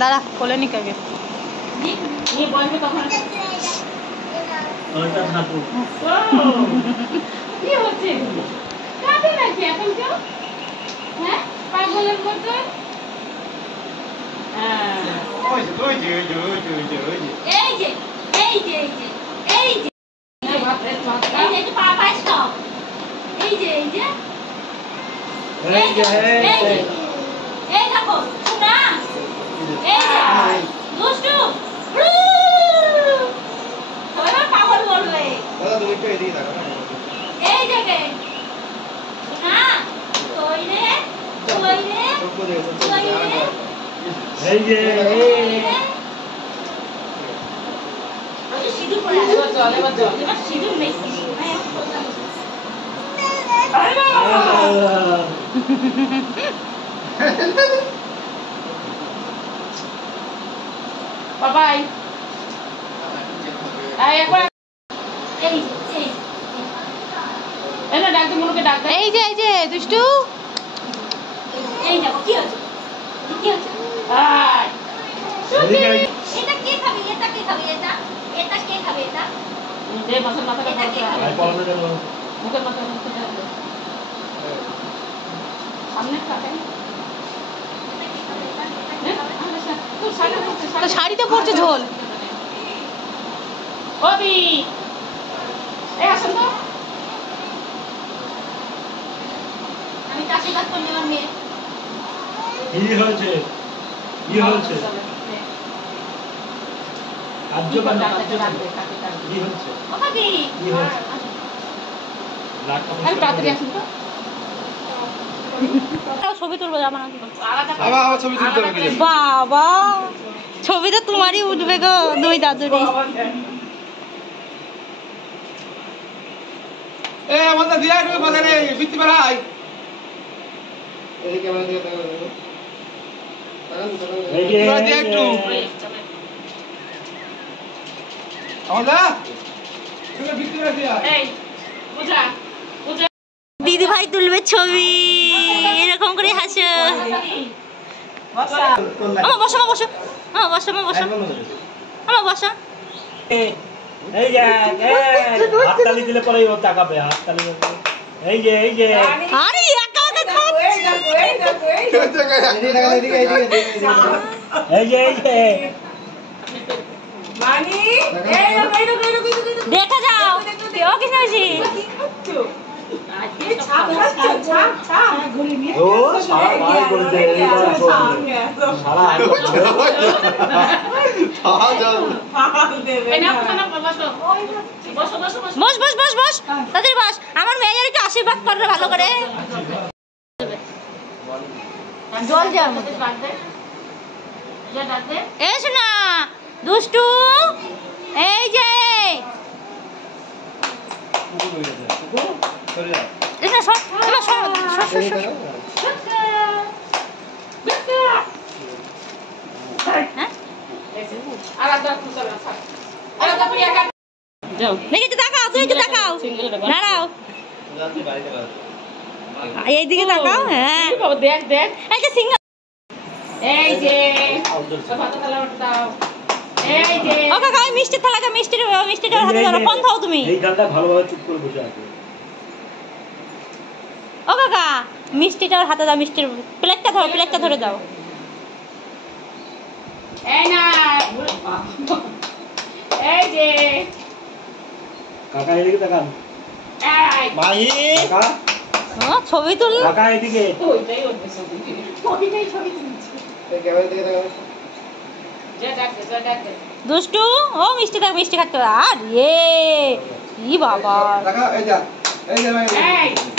দাদা কোলে নি কাকে ये बॉल में कहां ওটা থাকো ये হচ্ছে কাঁদে নাকি এখন কেউ হ্যাঁ পাগলের মতো ওই যে এই যে এই যে পাপা স্টপ এই যে এই দেখো শোনা এই যে দুষ্টু তোরা পাগল বললে দাদা তুমি একটু এদিকে তাকাও না এই যে শোনা কই রে এই যে আমি সিঁদুর পরে আসবো চলে এবার সিঁদুর নেই বাবাই আয় একবার এই না ডাক দে মনুকে ডাক দে এই যে দুষ্টু এই দেখো কি হচ্ছে আয় এটা কে খাবে এটা দে মাথার মাথাটা আই পড়াতে গেল মুখের মাথা সামনে খাবে তো শাড়িতে পড়ছে ঝোল ওবি এই আসুন তো আমি কাছে কাজ করলে আমার মেয়ে কি হয়েছে আজ্জ বানা কি হয়েছে বাবা দি কি হয়েছে আমি তাড়াতাড়ি আসুন তো ছবি তুলবো যাবা না আবার ছবি তুলতে হবে কি বাবা ছবি তো তোমারই উঠবে গো দুই দাদুরি এ আমাদের দিয়া একটু বাজারে বিত্তি বাড়াই এই ক্যামেরা দিয়ে তাকাও এই যে তোরা দিয়ে একটু আমাদের তুমি বিত্তি বাড়া দিয়া এই বুঝা দিদি ভাই তুলবে ছবি এরকম করে হাসো আমার বসো আমার বসো এই যে হাততালি দিলে পরে ও তাকাবে হাততালি এই যে আরে একা খাচ্ছে এই যে মানি দেখা যাও ও কি হয়েছে ও সারা ভাই করে দে সারা বস তাদের বস আমার মেয়ের একটু আশীর্বাদ করবে ভালো করে জল দেওয়ার মতো এই শোনা দুষ্টু এই যে দাঁড়াও এইদিকে তাকাও হ্যাঁ দেখ এই যে সিঙ্গেল এই যে এই যে ও কাকা মিষ্টি থালাটা মিষ্টিটা হাতে ধরো ফোন খাও তুমি এই গানটা ভালোভাবে চুপ করে বসে আছে ও কাকা মিষ্টিটার হাতে দাও মিষ্টির প্লেটটা ধরে দাও এই না এই যে কাকা এদিকে তাকান এই মাহি কাকা ছবি তুল কাকা এদিকে ওইটাই ছবি তুলছি এই ক্যামেরা দিকে তাকাও যা ডাক দে দুষ্টু ও মিষ্টি খাচ্ছে আর কি বাবা তাকাও এই যা এই যে ভাই এই